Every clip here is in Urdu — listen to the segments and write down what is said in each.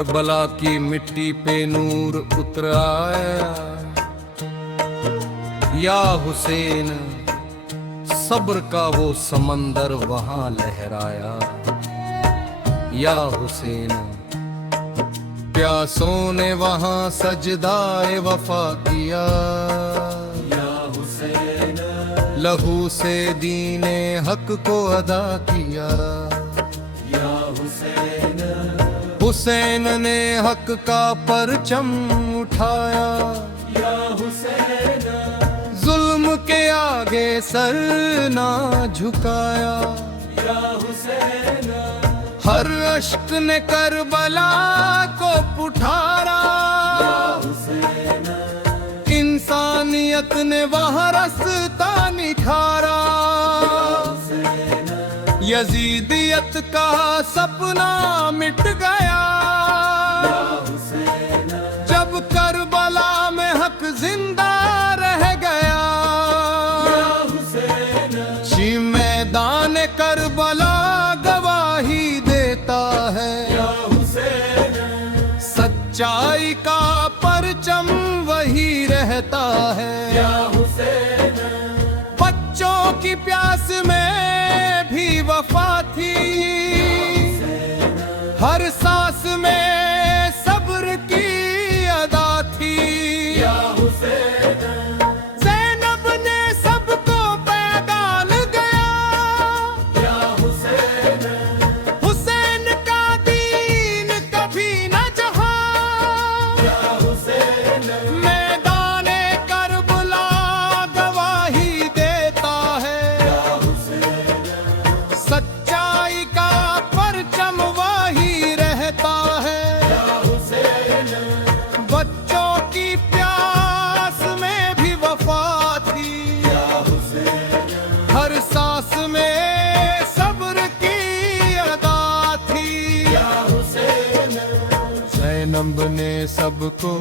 کربلا کی مٹی پہ نور اتر آیا، یا حسین صبر کا وہ سمندر وہاں لہرایا، یا حسین پیاسوں نے وہاں سجدائے وفا کیا، یا حسین لہو سے دین حق کو ادا کیا، یا حسین حسین نے حق کا پرچم اٹھایا، یا حسین ظلم کے آگے سر نہ جھکایا، یا حسین ہر اشک نے کربلا کو پٹھارا، یا حسین انسانیت نے وہاں رستہ نکھارا، یزیدیت کا سپنا مٹ گیا، جب کربلا میں حق زندہ رہ گیا، جی میدان کربلا گواہی دیتا ہے، سچائی کا پرچم وہی رہتا ہے، بچوں کی پیاس میں بھی وفا تھی، ہر سانس میں صبر کی ادا تھی، زینب نے سب کو پیغام گیا، حسین کا دین کبھی نہ جہا، میدان کربلا گواہی دیتا ہے، سچائی کا پرچم وہی رہتا ہے، بچوں کی پیاس میں بھی وفا تھی، ہر سانس میں صبر کی ادا تھی، زینب نے سب کو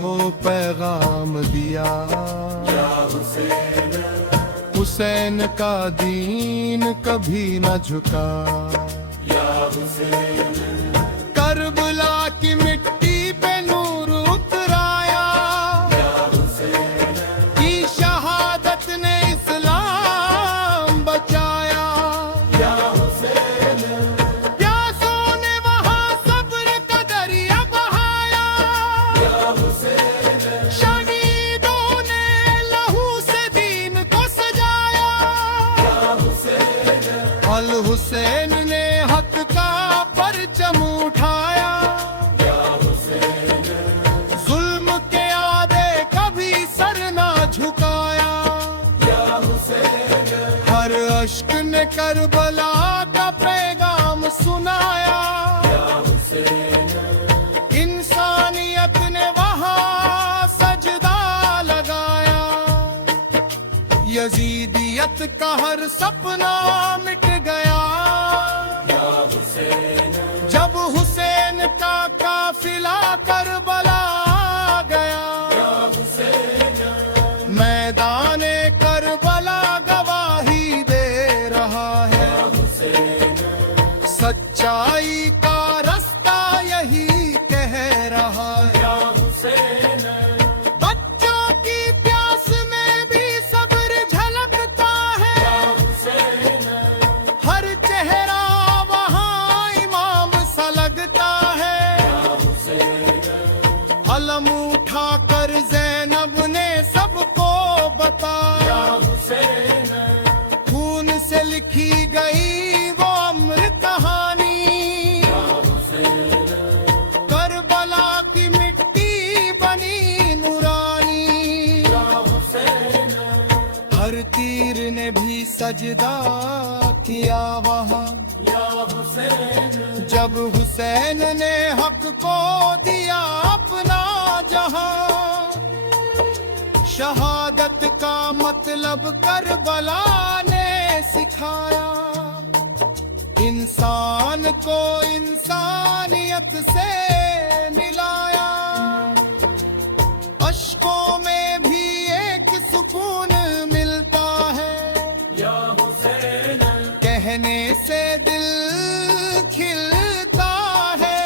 پیغام دیا، حسین کا دین کبھی نہ جھکا، کربلا کی مٹی پہ نور اترایا، کی شہادت نے اسلام بچایا، پیاسوں نے وہاں صبر کا دریا بہایا، شہیدوں نے لہو سے دین کو سجایا، الحسین نے حق کا پرچم اٹھایا، ظلم کے آگے کبھی سر نہ جھکایا، ہر اشک نے کربلا کا پیغام سنایا، انسانیت نے وہاں سجدہ لگایا، یزیدیت کا ہر سپنا مٹ گیا، جب حسین کا قافلہ کربلا آ گیا، میدان کربلا گواہی دے رہا ہے، سچائی کا رستہ یہی کہہ رہا ہے، بچوں کی پیاس میں بھی صبر جھلکتا ہے، ہر چہرہ وہاں امام سا لگتا ہے، علم اٹھا کر زینب نے سب کو بتایا، خون سے لکھی گئی وہ امر کہانی، کربلا کی مٹی بنی نورانی، ہر تیر نے بھی سجدہ کیا وہاں، جب حسین نے حق کو دیا اپنا جہاں، شہادت کا مطلب کربلا نے سکھایا، انسان کو انسانیت سے ملایا، اشکوں میں بھی ایک سکون ملتا ہے، کہنے سے دل کھلتا ہے،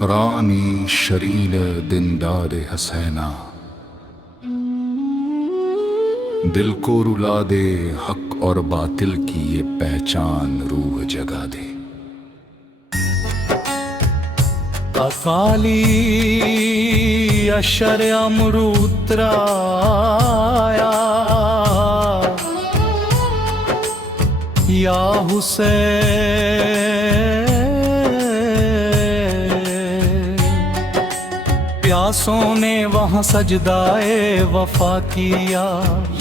رانی شریل دندار حسینہ دل کو رلا دے حق اور باطل کی یہ پہچان روح جگا دے اکالی اشر امروترایا یا حسین پیاسوں نے وہاں سجدائے وفا کیا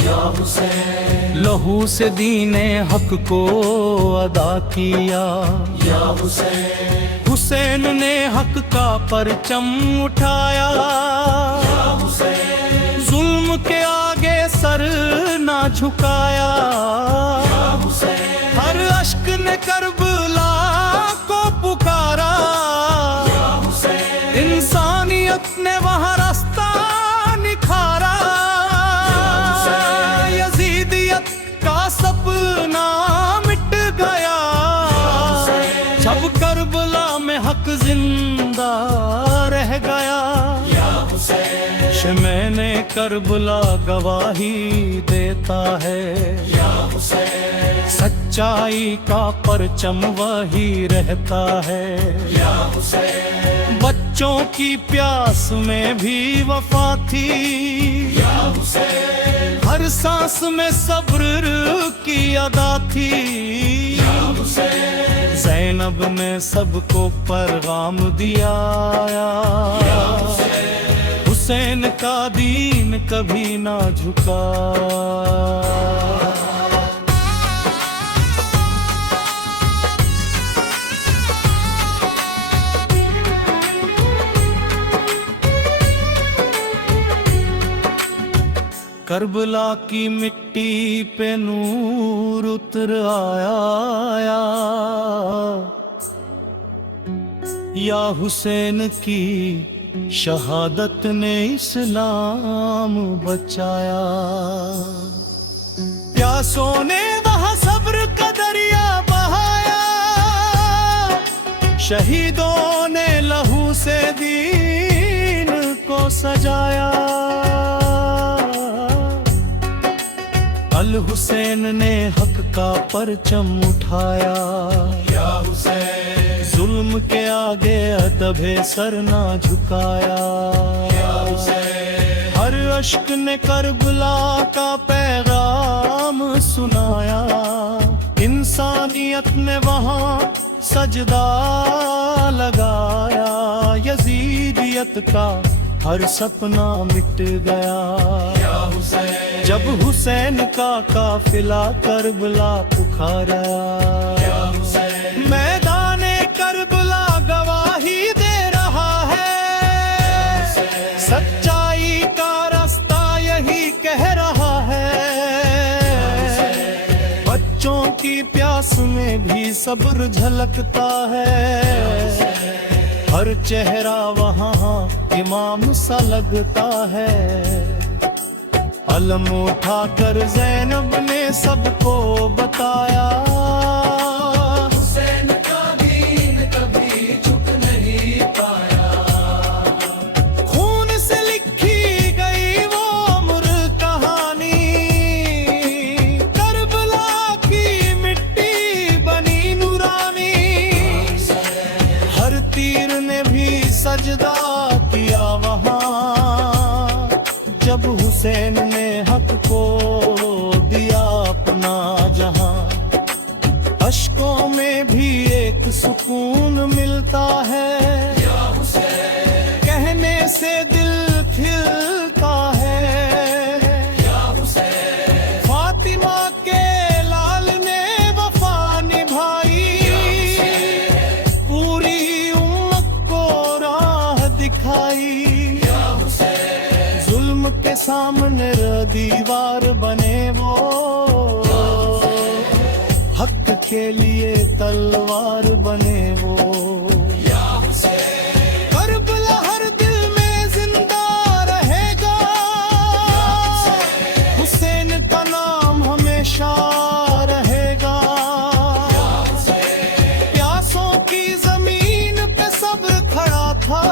یا حسین لہو سے دین حق کو ادا کیا یا حسین حسین نے حق کا پرچم اٹھایا یا حسین ظلم کے آگے سر نہ جھکایا یا حسین ہر اشک نے کربلا کو پکارا یا حسین انسانیت نے وہاں راستہ نکھارا یا حسین یزیدیت کا سپنا مٹ گیا یا حسین جب کربلا میں حق زندہ رہ گیا یا حسین میں نے کربلا گواہی دیتا ہے یا حسین سچائی کا پرچم وہی رہتا ہے یا حسین بچوں کی پیاس میں بھی وفا تھی یا حسین ہر سانس میں صبر کی ادا تھی یا حسین زینب نے سب کو پیغام دیا یا حسین حسین کا دین کبھی نہ جھکا کربلا کی مٹی پہ نور اتر آیا یا حسین کی شہادت نے اسلام بچایا. پیاسوں نے وہاں صبر کا دریا بہایا, شہیدوں نے لہو سے دین کو سجایا. الحسین نے حق کا پرچم اٹھایا, یا حسین ظلم کے آگے ادب سر نہ جھکایا. یا حسین ہر اشک نے کربلا کا پیغام سنایا. انسانیت نے وہاں سجدہ لگایا. یزیدیت کا ہر سپنا مٹ گیا. یا حسین جب حسین کا قافلہ کربلا پکارا. یا حسین میدان کربلا گواہی دے رہا ہے. سچائی کا راستہ یہی کہہ رہا ہے. بچوں کی پیاس میں بھی صبر جھلکتا ہے. ہر چہرہ وہاں امام سا لگتا ہے. علم اٹھا کر زینب نے سب کو بتایا. حسین کا دین کبھی جھک نہیں پایا. خون سے لکھی گئی وہ امر کہانی. کربلا کی مٹی بنی نورانی. ہر تیر نے بھی سجدہ کیا وہاں, جب حسین نے حق کو دیا اپنا جہاں. اشکوں میں بھی ایک سکون ملتا ہے. یا حسین کہنے سے دل کھلتا ہے. یا حسین فاطمہ کے لال نے وفا نبھائی. پوری امت کو راہ دکھائی. کے سامنے دیوار بنے وہ, حق کے لیے تلوار بنے وہ. کربلا ہر دل میں زندہ رہے گا. حسین کا نام ہمیشہ رہے گا. پیاسوں کی زمین پہ صبر کھڑا تھا.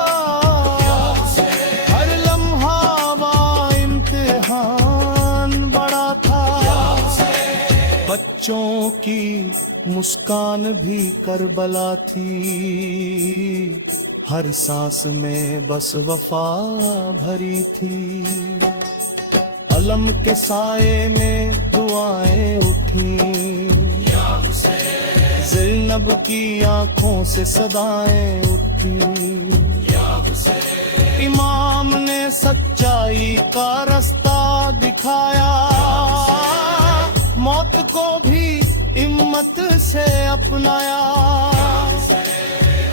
بچوں کی مسکان بھی کربلا تھی. ہر سانس میں بس وفا بھری تھی. علم کے سائے میں دعائیں اٹھیں. زینب کی آنکھوں سے صدائیں اٹھیں. امام نے سچائی کا رستہ دکھایا. موت کو بھی ہمت سے اپنایا.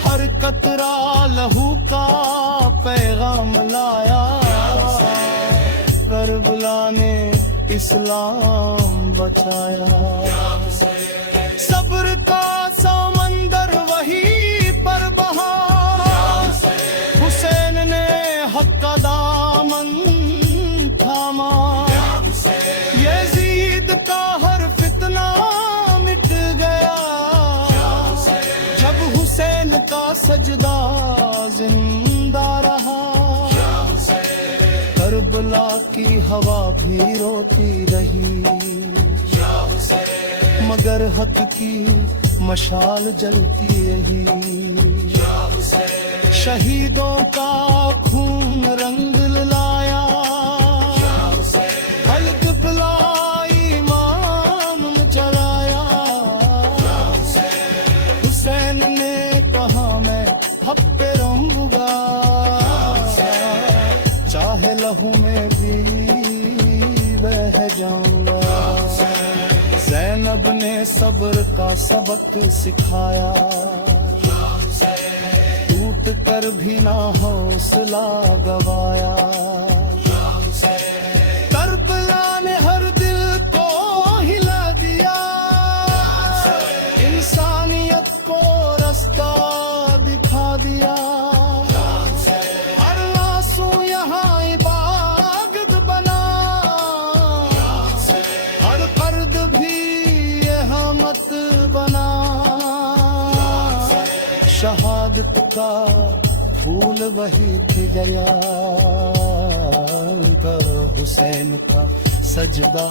ہر قطرہ لہو کا پیغام لایا. کربلا نے اسلام بچایا. صبر کا سمندر وہی پر بہا. حسین نے حق کا دامن تھاما. یزید کا ہر فتنہ مٹ گیا. جب حسین کا سجدہ زندہ رہا. کربلا کی ہوا بھی روتی رہی, مگر حق کی مشال جلتی رہی. شہیدوں کا خون رنگ لایا. چاہے لہو میں بھی بہہ جاؤں گا. زینب نے صبر کا سبق سکھایا. ٹوٹ کر بھی نہ حوصلہ گوایا. کربلا نے ہر دل کو ہلا دیا. انسانیت کو رستہ دکھا دیا. ہر شہادت کا پھول وہی کھلیا، کرو حسین کا سجدہ،